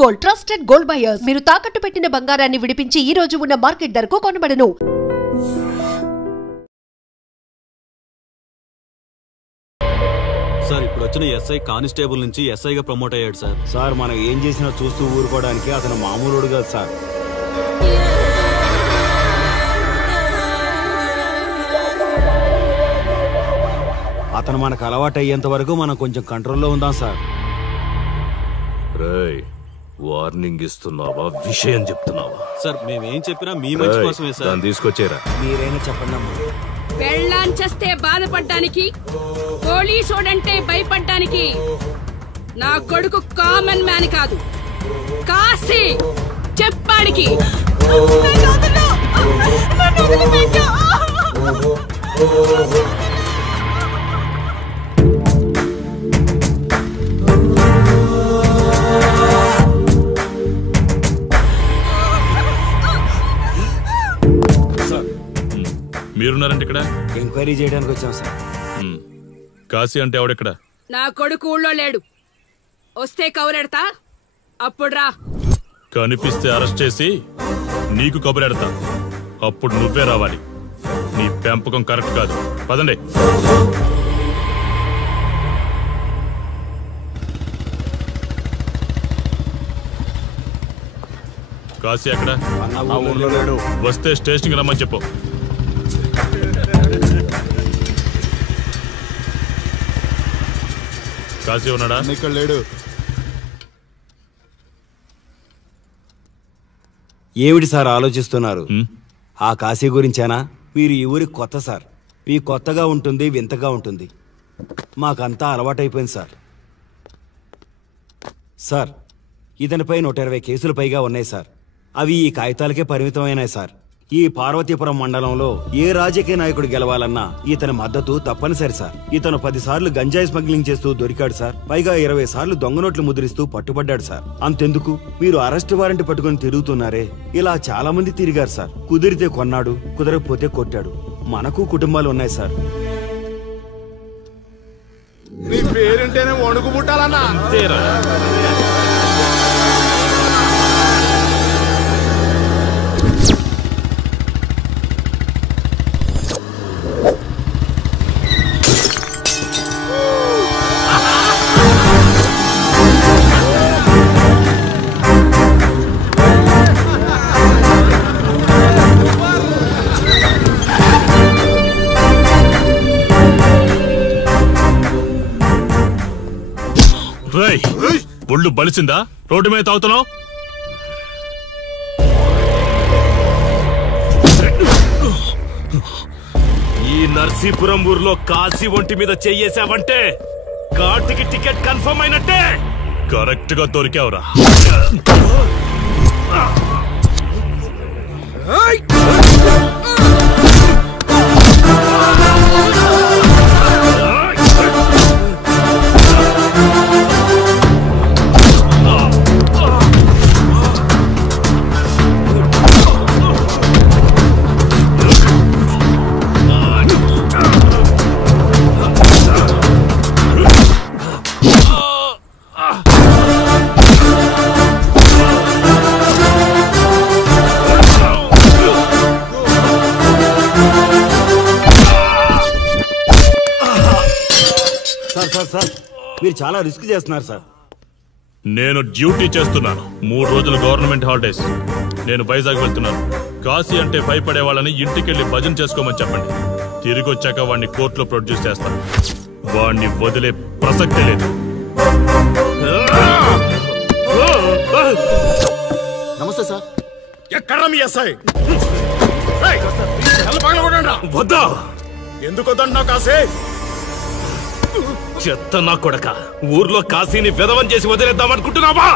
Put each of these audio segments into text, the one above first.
Gold, trusted gold buyers. మీరు తాకట్టు పెట్టిన బంగారాన్ని విడిపించి ఈ రోజు ఉన్న మార్కెట్ ధరకు కొనబడను. సార్ ఇప్పుడు వచ్చిన ఎస్ఐ కానిస్టేబుల్ నుంచి ఎస్ఐగా ప్రమోట్ అయ్యాడు సార్. సార్ మనం ఏం చేసినా చూస్తూ ఊరుకోవడానికి అతను మామూలుడు కాదు సార్. అతను మనకు అలవాటు అయ్యేంత వరకు మనం కొంచెం కంట్రోల్లో ఉందాం సార్. వార్నింగ్ ఇస్తున్నావా, విషయం చెప్తున్నావా? సార్ మేమేం చెప్పినా మీ మంచి కోసమే సార్. తీసుకొచ్చేరా. మీరైనా చెప్పండి అమ్మా. పెళ్ళాంచేస్తే బాధపడ్డానికి, పోలీసోడంటే భయపడ్డానికి నా కొడుకు కామన్ మ్యాన్ కాదు, కాశీ చెప్పాడికి. మీరున్నారంటే ఇక్కడ ఎంక్వైరీ చేయడానికి వచ్చాం సార్. కాశీ అంటే ఎవడెక్కడ? నా కొడుకు ఊళ్ళో లేడు. వస్తే కౌరెడతా, అప్పుడు రా. కనిపిస్తే అరెస్ట్ చేసి నీకు కబురెడతా, అప్పుడు నువ్వే రావాలి. నీ పెంపకం కరెక్ట్ కాదు. పదండి. కాశీ ఎక్కడ? వస్తే స్టేషన్కి రమ్మని చెప్పు. కాశీ ఉన్నాడా? ఇక్కడ లేడు. ఏమిటి సార్ ఆలోచిస్తున్నారు? ఆ కాశీ గురించేనా? మీరు ఈ ఊరికి కొత్త సార్. మీ కొత్తగా ఉంటుంది, వింతగా ఉంటుంది. మాకంతా అలవాటైపోయింది సార్. సార్ ఇతనిపై 120 కేసులు పైగా ఉన్నాయి సార్. అవి ఈ కాగితాలకే పరిమితమైనాయి సార్. ఈ పార్వతీపురం మండలంలో ఏ రాజకీయ నాయకుడు గెలవాలన్నా ఇతని మద్దతు తప్పనిసరి సార్. ఇతను 10 సార్లు గంజాయి స్మగ్లింగ్ చేస్తూ దొరికాడు సార్. పైగా 20 సార్లు దొంగ నోట్లు ముద్రిస్తూ పట్టుబడ్డాడు సార్. అంతెందుకు, మీరు అరెస్ట్ వారెంట్ పట్టుకుని తిరుగుతున్నారే, ఇలా చాలా మంది తిరిగారు సార్. కుదిరితే కొన్నాడు, కుదరకపోతే కొట్టాడు. మనకు కుటుంబాలు ఉన్నాయి సార్. నీ పేరుంటేనే వణుకు పుట్టాలన్నా. ఒళ్ళు బలిసిందా? రోడ్డు మీద తాగుతున్నావు? ఈ నర్సీపురం ఊర్లో కాశీ ఒంటి మీద చెయ్యేసావంటే కార్తికి టికెట్ కన్ఫర్మ్ అయినట్టే. కరెక్ట్ గా దొరికావురా. మీరు చాలా రిస్క్ చేస్తున్నారు సార్. నేను డ్యూటీ చేస్తున్నాను. 3 రోజులు గవర్నమెంట్ హాలిడేస్. నేను వైజాగ్ వెళ్తున్నాను. కాశీ అంటే భయపడే వాళ్ళని ఇంటికెళ్ళి భజన చేసుకోమని చెప్పండి. తిరిగి వచ్చాక వాడిని కోర్టులో ప్రొడ్యూస్ చేస్తాను. వాడిని వదిలే ప్రసక్తే లేదు. నమస్తే సార్. ఎక్కడ మీ ఎస్ఐ? వద్దా? ఎందుకు వద్దన్నావు కాశీ? చెత్త నా కొడక, ఊర్లో కాశీని విధవం చేసి వదిలేద్దామనుకుంటున్నావా?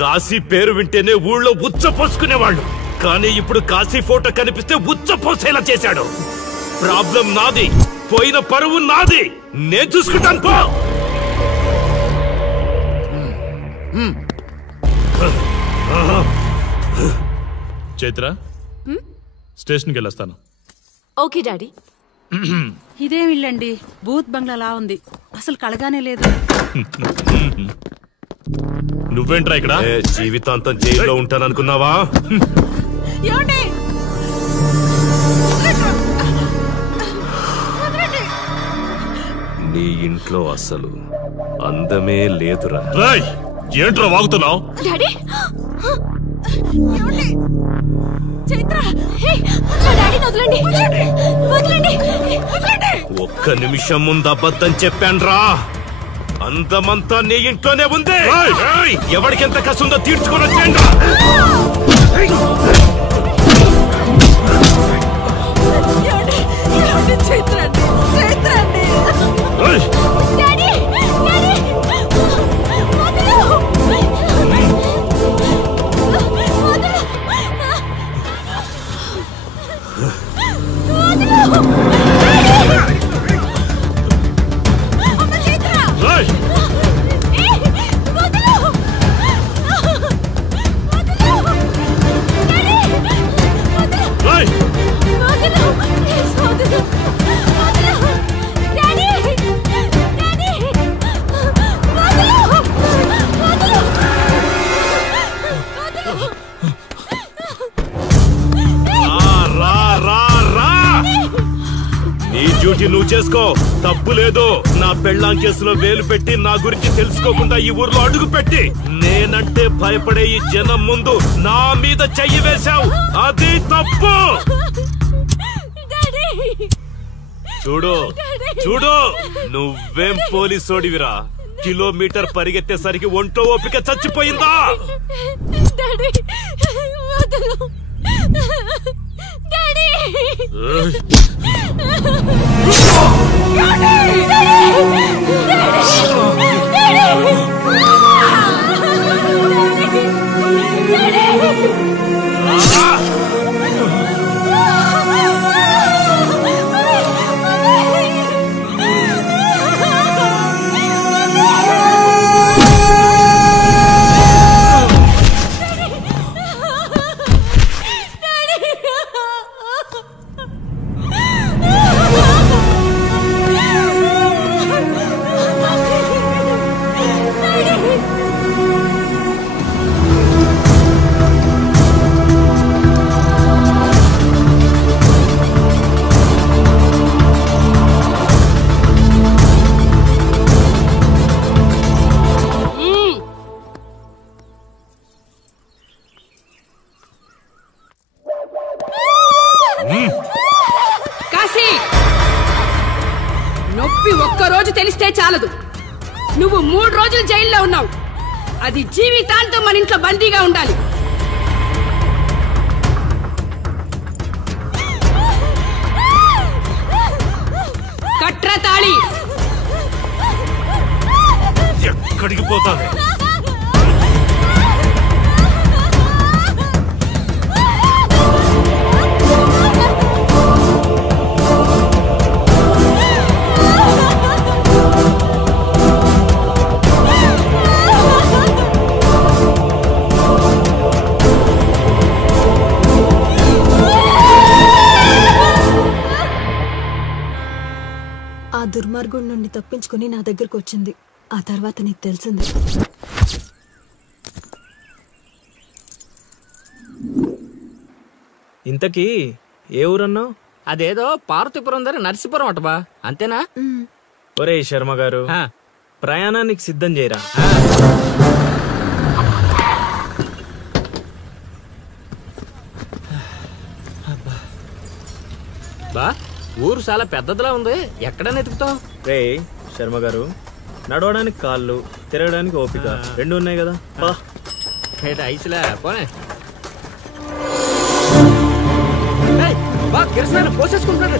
కాశీ పేరు వింటేనే ఊళ్ళో ఉచ్చ పోసుకునేవాళ్ళు, కానీ ఇప్పుడు కాశీ ఫోటో కనిపిస్తే ఉచ్చ పోసేలా చేశాడు. ప్రాబ్లం నాది, పోయిన పరువు నాది. నేను చూసుకుంటాను పో. చైత్ర, స్టేషన్కి వెళ్ళొస్తాను. Okay daddy. ఇదేం ఇల్లండి, బూత్ బంగ్లాలా ఉంది. అసలు కళగానే లేదు. నువ్వేంట్రా ఇక్కడ? జీవితాంతం జైల్లో ఉంటాననుకున్నావా? నీ ఇంట్లో అసలు అందమే లేదురా. ఏంట్రా వాగుతున్నావు? ఒక్క నిమిషం ముందు అబద్ధం చెప్పాన్రా. అందమంతా నీ ఇంట్లోనే ఉంది. ఎవరికి ఎంత కసుందో తీర్చుకొని వచ్చేయండి. నువ్వు చేసుకో, తప్పు లేదు. నా పెళ్ళాం కేసులో వేలు పెట్టి నా గురించి తెలుసుకోకుండా ఈ ఊర్లో అడుగు పెట్టి నేనంటే భయపడే ఈ జనం ముందు నా మీద చెయ్యి వేశావు. అది తప్పు. చూడు చూడు, నువ్వేం పోలీసోడివిరా? కిలోమీటర్ పరిగెత్తేసరికి ఒంట్లో ఓపిక చచ్చిపోయిందా? కాశీ, నొప్పి ఒక్కరోజు తెలిస్తే చాలదు. నువ్వు 3 రోజులు జైల్లో ఉన్నావు. అది జీవితాంతం మన ఇంట్లో బందీగా ఉండాలి. కట్ర తాళి. ఎక్కడికి పోతావే? ఆ దుర్మార్గుడి నుండి తప్పించుకుని నా దగ్గరకు వచ్చింది. ఆ తర్వాత నీకు తెలిసింది. ఇంతకీ ఏ ఊరన్నావు? అదేదో పార్వతీపురం దగ్గర నర్సీపురం అటబా, అంతేనా? ఒరే శర్మ గారు, ప్రయాణానికి సిద్ధం చేయరా. బా, ఊరు చాలా పెద్దదిలా ఉంది. ఎక్కడైనా ఎతుకుతావు? రే శర్మ గారు, నడవడానికి కాళ్ళు, తిరగడానికి ఓపిక 2 ఉన్నాయి కదా. ఐసులే పోనే. పోసేసుకుంటున్నాడు.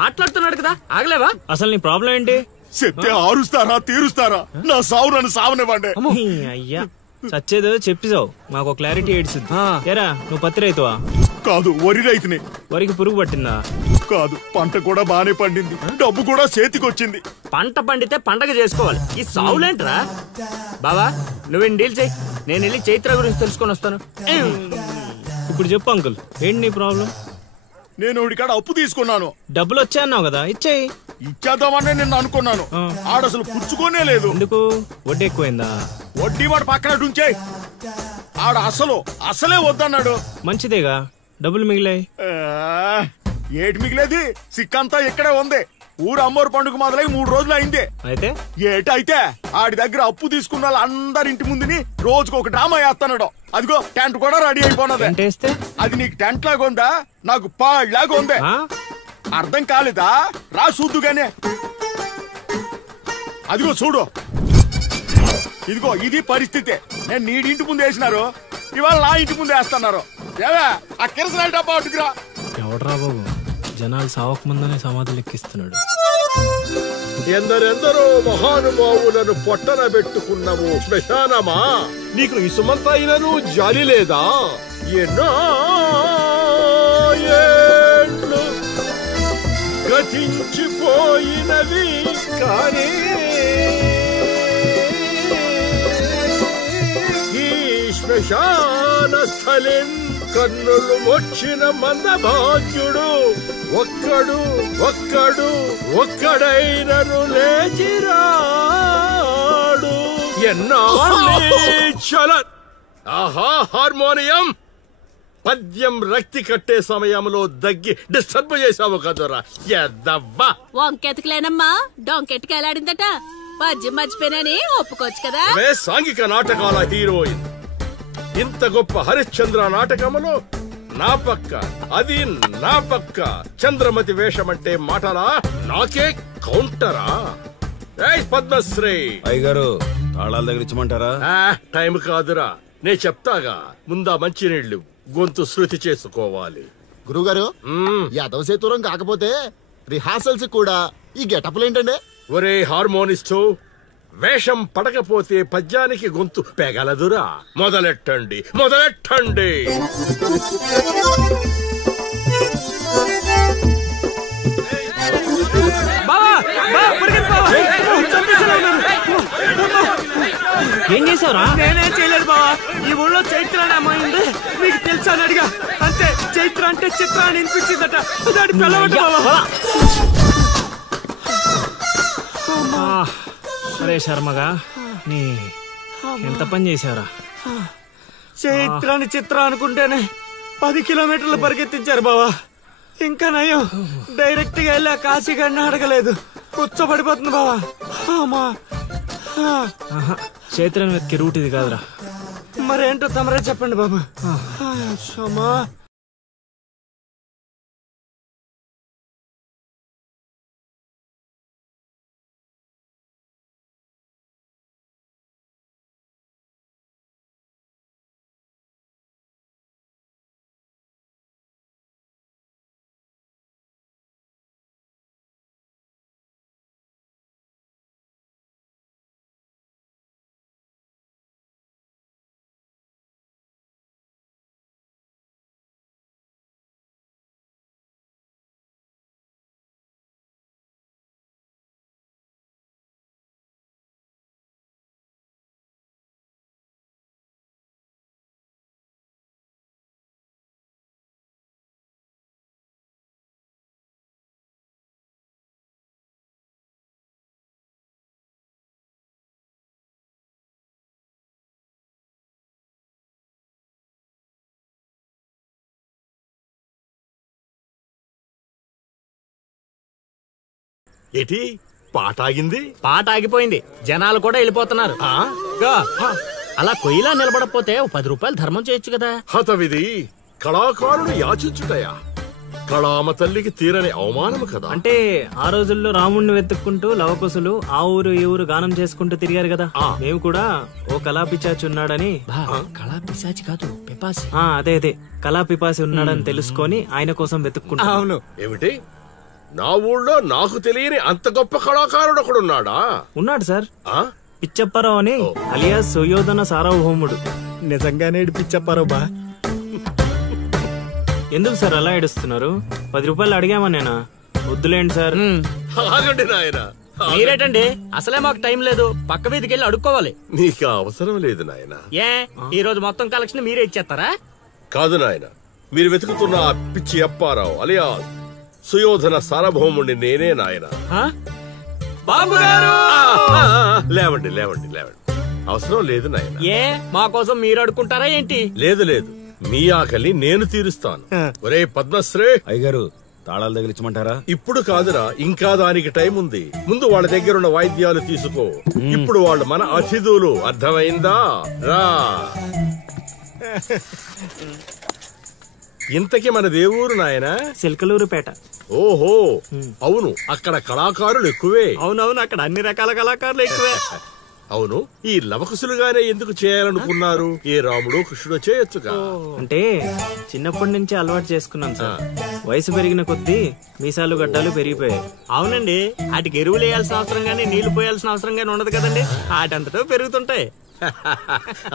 మాట్లాడుతున్నాడు కదా, ఆగలేవా? అసలు నీ ప్రాబ్లం ఏంటి? చెప్తే ఆరుస్తారా తీరుస్తారా? నా సావు నన్ను సావనివ్వండి. అయ్యా, చచ్చేదో చెప్పిసావు, మాకు క్లారిటీ ఏడ్చుద్ది. ఏరా, నువ్వు పత్తి రైతువా? కాదు, వరి రైతుని. వరికి పురుగు పట్టిందా? కాదు, పంట కూడా బానే పండింది, డబ్బు కూడా చేతికొచ్చింది. పంట పండితే పండగ చేసుకోవాలి, ఈ సావులేంట్రా? బావా నువ్వేం డీల్ చెయ్యి, నేను వెళ్ళి చైత్ర గురించి తెలుసుకొని వస్తాను. ఇప్పుడు చెప్పు అంకుల్, ఏంటి నీ ప్రాబ్లం? నేను ఇడికాడ అప్పు తీసుకున్నాను. డబ్బులు వచ్చాయన్నావు కదా, ఇచ్చేయి. ఇచ్చేద్దామని నేను అనుకున్నాను, ఆడసలు పుచ్చుకోనే లేదు. ఎందుకు? వడ్డీ ఎక్కువైందా? వడ్డీ వాడు పక్కన ఉంచాయి, ఆడ అసలే వద్దన్నాడు. మంచిదేగా, డబ్బులు మిగిలాయి. ఏటి మిగిలేది? సిక్కంతా ఇక్కడే ఉంది. ఊరు అమ్మోరు పండుగ మొదలై 3 రోజులు అయింది. అయితే ఏటైతే ఆడి దగ్గర అప్పు తీసుకున్న వాళ్ళందరి ఇంటి ముందుని రోజుకు ఒక డ్రామా వేస్తున్నాడు. అదిగో టెంట్ కూడా రెడీ అయిపోయినది. అది నీకు టెంట్ లాగా ఉందా, నాకు పాళ్ళలాగా ఉంది. అర్థం కాలేదా? రా చూద్దుగానే. అదిగో చూడు, ఇదిగో ఇది పరిస్థితి. నేను నీ ఇంటి ముందు వేసినారు, ఇవాళ నా ఇంటి ముందు వేస్తున్నారు. ఏవే ఆ కిరసనాయిల్ డబ్బా అటుకురా. ఎవడరా బాబు, జనాలు సావక ముందనే సమాధులు ఎక్కిస్తున్నాడు. ఎందరెందరో మహానుభావులను పొట్టన పెట్టుకున్నావు శ్మశానమా, నీకు ఇసుమంతైనను జాలి లేదా? ఎన్నో ఏళ్ళు గతించిపోయినవి కానీ ఈ శ్మశాన స్థలిన్ కన్నులు మొచ్చిన మందభాగ్యుడు ఒక్కడైనను లేచిరాడు. ఎన్నాళ్ళ ఆహా హార్మోనియం పద్యం రక్తి కట్టే సమయంలో దగ్గి డిస్టర్బ్ చేసావు కదరా ఎద్దవ్వా. వంకెతకలేనమ్మా, డొంకెట్టుకు ఎలాడిందట. పద్యం మర్చిపోయినని ఒప్పుకోవచ్చు కదా. సాంఘిక నాటకాల హీరోయిన్. ఇంత గొప్ప హరిశ్చంద్ర నాటకములో నా పక్క చంద్రమతి వేషమంటే మాటలా? నాకే కౌంటరా? పద్మశ్రీ అయ్యగారు తాళాల దగ్గర ఇచ్చమంటారా? టైం కాదురా, నే చెప్తాగా. ముందా మంచినీళ్లు గొంతు శృతి చేసుకోవాలి. గురుగారు, యాదవ సేతురం కాకపోతే రిహార్సల్స్ కూడా ఈ గెటప్లేంటండి? ఒరే హార్మోనిస్టు, వేషం పడకపోతే పద్యానికి గొంతు పెగలదురా. మొదలెట్టండి. ఏం చేసావురా? నేనేం చేయలేదు బావా, ఈ ఊళ్ళో చైత్ర అనే అమ్మాయి ఉంది, మీకు తెలుసా అని అడిగా. అంతే, చైత్ర అంటే చిత్ర అని వినిపించిందట. దాని పిల్లవట బావా. అరే శర్మగా, నీ ఎంత పని చేశారా? చైత్రాన్ని చిత్ర అనుకుంటేనే 10 కిలోమీటర్లు పరిగెత్తించారు బావా. ఇంకా నయం, డైరెక్ట్ గా వెళ్ళా కాశీగాడిని అడగలేదు. కూర్చోబడిపోతుంది బావా. చైత్రాన్ని వెతికి రూట్ ఇది కాదురా. మరేంటో తమరే చెప్పండి బాబు. ఏటి పాట ఆగింది? పాట ఆగిపోయింది, జనాలు కూడా వెళ్ళిపోతున్నారు. అలా కొయ్యిలా నిలబడపోతే 10 రూపాయలు ధర్మం చేయొచ్చు కదా. హతవిధి కళాకారుడు యాచించుటయా? కళామ తల్లికి తీరని అవమానము కదా. అంటే ఆ రోజుల్లో రాముణ్ణి వెతుక్కుంటూ లవకుశులు ఆ ఊరు ఈ ఊరు గానం చేసుకుంటూ తిరిగారు కదా. మేము కూడా ఓ కళాపిచాచి ఉన్నాడని. కళాపిశాచి కాదు, పిపాసి. అదే కళాపిపాసి ఉన్నాడని తెలుసుకొని ఆయన కోసం వెతుక్కుంటా. అవును. ఏమిటి, నా ఊళ్ళో నాకు తెలియని అంత గొప్ప కళాకారుడు ఒకడున్నాడా? ఉన్నాడు సార్, పిచ్చప్పారావు అని, అలియాస్ సుయోధన సార్వభౌముడు. నిజంగానే పిచ్చప్పారావు బా. ఎందుకు సార్ అలా ఏడుస్తున్నారు? 10 రూపాయలు అడిగామా నేనా? వద్దులేండి సార్. ఆగండి నాయనా. మీరేటండి, అసలే మాకు టైం లేదు. పక్క వీధికి వెళ్ళి అడుక్కోవాలి. నీకు అవసరం లేదు నాయనా. ఈ రోజు మొత్తం కలెక్షన్ మీరే ఇచ్చేస్తారా? కాదు నాయన, మీరు వెతుకుతున్న ఆ పిచ్చి అప్పారావు అలియా సుయోధన సార్వభౌముణ్ణి నేనే నాయన. బాబు గారు! లేవండి లేవండి లేవండి, అవసరం లేదు నాయన. మా కోసం మీరు అడుక్కుంటారా ఏంటి? లేదు లేదు, మీ ఆకలి నేను తీరుస్తాను. ఒరే పద్మశ్రీ అయ్యగారు, తాళాలు తగిలించమంటారా? ఇప్పుడు కాదురా, ఇంకా దానికి టైం ఉంది. ముందు వాళ్ళ దగ్గరున్న వాయిద్యాలు తీసుకో. ఇప్పుడు వాళ్ళు మన అతిథులు, అర్థమైందా? రా. ఇంతకీ మన దేవురు నాయనా? సిల్కలూరుపేట. ఓహో, అవును, అక్కడ కళాకారులు ఎక్కువే. అవునవును, అక్కడ అన్ని రకాల కళాకారులు ఎక్కువే. అవును, ఈ లవకుశులుగానే ఎందుకు చేయాలనుకున్నారు? ఏ రాముడు కృష్ణుడు చేయొచ్చుగా. అంటే చిన్నప్పటి నుంచి అలవాటు చేసుకున్నాను సార్. వయసు పెరిగిన కొద్దీ మీసాలు గడ్డాలు పెరిగిపోయాయి. అవునండి, వాటికి ఎరువులు వేయాల్సిన అవసరం గానీ నీళ్లు పోయాల్సిన అవసరం గానీ ఉండదు కదండి. వాటంతటో పెరుగుతుంటాయి.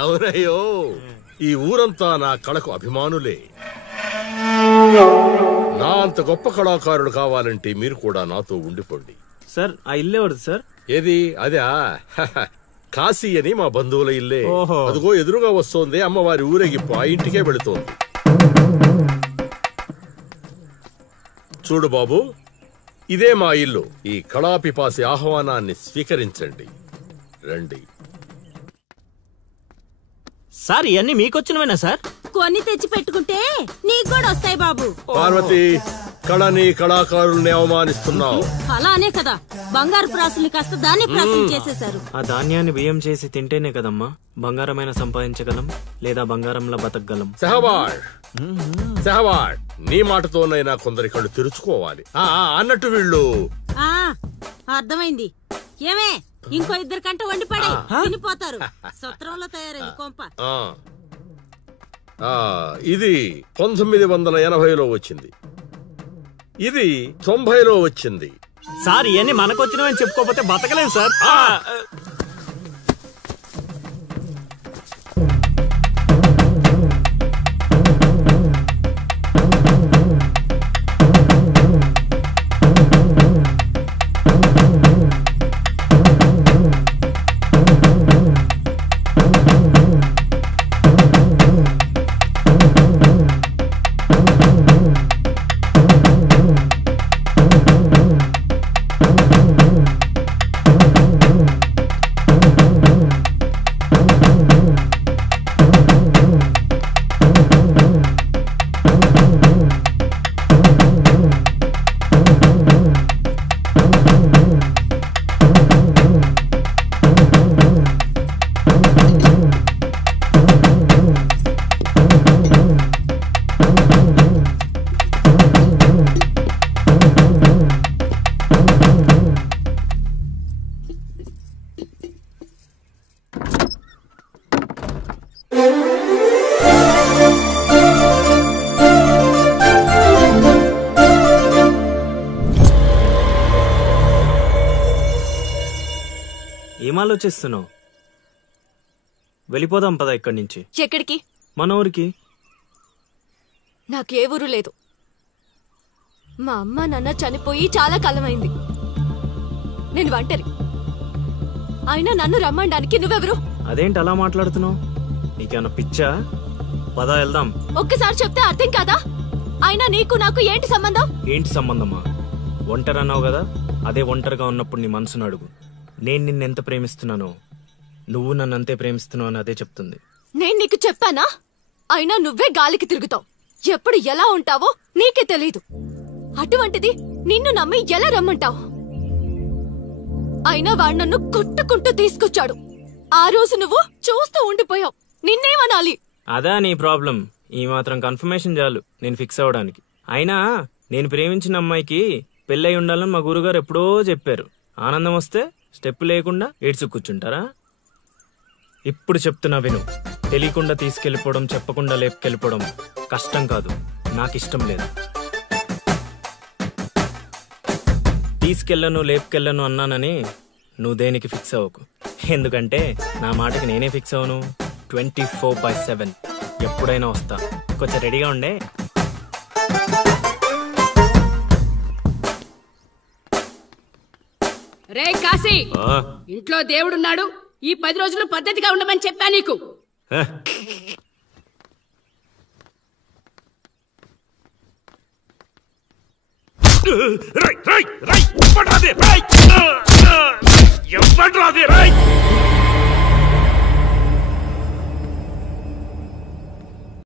అవునయ్యో, ఈ ఊరంతా నా కళకు అభిమానులే. నా అంత గొప్ప కళాకారుడు కావాలంటే మీరు కూడా నాతో ఉండిపోండి. సార్, ఆ ఇల్లే వద్దు సార్. ఏది? అదే కాశీ అని మా బంధువుల ఇల్లే. అదిగో ఎదురుగా వస్తోంది అమ్మవారి ఊరేగింపు, ఆ ఇంటికే వెళుతోంది. చూడు బాబు, ఇదే మా ఇల్లు. ఈ కళాపిపాసి ఆహ్వానాన్ని స్వీకరించండి. రండి. సార్, ఇవన్నీ మీకొచ్చినవేనా సార్? కొన్ని తెచ్చి పెట్టుకుంటే నీకు కూడా వస్తాయి బాబు. పార్వతి, కళని కళాకారుల్ని అవమానిస్తున్నావు. అలానే కదా, బంగారు ప్రాసుల్ని కాస్త దాన్ని ప్రాసులు చేసేశారు. ఆ ధాన్యాన్ని బియ్యం చేసి తింటేనే కదమ్మా బంగారమైన సంపాదించగలం, లేదా బంగారంలో బతకగలం. సెహబాష్ సెహబాష్, నీ మాటతోనైనా కొందరి కళ్ళు తెరుచుకోవాలి. అన్నట్టు వీళ్ళు అర్థమైంది. ఏమే, ఇంకో 2 కంట వండి పడే తినిపోతారు. సత్రంలో తయారైంది కొంప. ఇది 1980లో వచ్చింది, ఇది 90లో వచ్చింది. సార్, ఇవన్నీ మనకొచ్చినవని చెప్పుకోకపోతే బతకలేం సార్. ఏం ఆలోచిస్తున్నావు? వెళ్ళిపోదాం పద ఇక్కడి నుంచి. ఎక్కడికి? మన ఊరికి. నాకే ఊరు లేదు. మా అమ్మ నాన్న చనిపోయి చాలా కాలమైంది. నేను ఒంటరి. అయినా నన్ను రమ్మడానికి నువ్వెవరు? అదేంటి అలా మాట్లాడుతున్నావు? నీకేమన్నా పిచ్చా? పద వెళ్దాం. ఒక్కసారి చెప్తే అర్థం కాదా? అయినా నీకు నాకు ఏంటి సంబంధం? ఏంటి సంబంధమా? ఒంటరి అన్నావు కదా, అదే ఒంటరిగా ఉన్నప్పుడు నీ మనసును అడుగు. నేను నిన్నెంత ప్రేమిస్తున్నానో నువ్వు నన్ను అంతే ప్రేమిస్తున్నావు అని అదే చెప్తుంది. నేను నీకు చెప్పానా? అయినా నువ్వే గాలికి తిరుగుతావు. ఎప్పుడు ఎలా ఉంటావో నీకే తెలీదు. అటువంటిది నిన్ను నమ్మి ఎలా రమ్మంటావు? అయినా వాడు నన్ను కొట్టుకుంటూ తీసుకొచ్చాడు. ఆ రోజు నువ్వు చూస్తూ ఉండిపోయావు. నిన్నేమనాలి? అదా నీ ప్రాబ్లం? ఈ మాత్రం కన్ఫర్మేషన్ చాలు నేను ఫిక్స్ అవడానికి. అయినా నేను ప్రేమించిన అమ్మాయికి పెళ్ళై ఉండాలని మా గురుగారు ఎప్పుడో చెప్పారు. ఆనందం వస్తే స్టెప్ లేకుండా ఏడ్చు కూర్చుంటారా? ఇప్పుడు చెప్తున్నా విను. తెలియకుండా తీసుకెళ్లిపోవడం, చెప్పకుండా లేపుకెళ్ళిపోవడం కష్టం కాదు, నాకిష్టం లేదు. తీసుకెళ్ళను లేపుకెళ్ళను అన్నానని నువ్వు దేనికి ఫిక్స్ అవ్వకు. ఎందుకంటే నా మాటకి నేనే ఫిక్స్ అవను. 24/7 ఎప్పుడైనా వస్తా. కొంచెం రెడీగా ఉండే. రే కాశీ, ఇంట్లో దేవుడున్నాడు. ఈ 10 రోజులు పద్ధతిగా ఉండమని చెప్పా నీకు. రై రై రై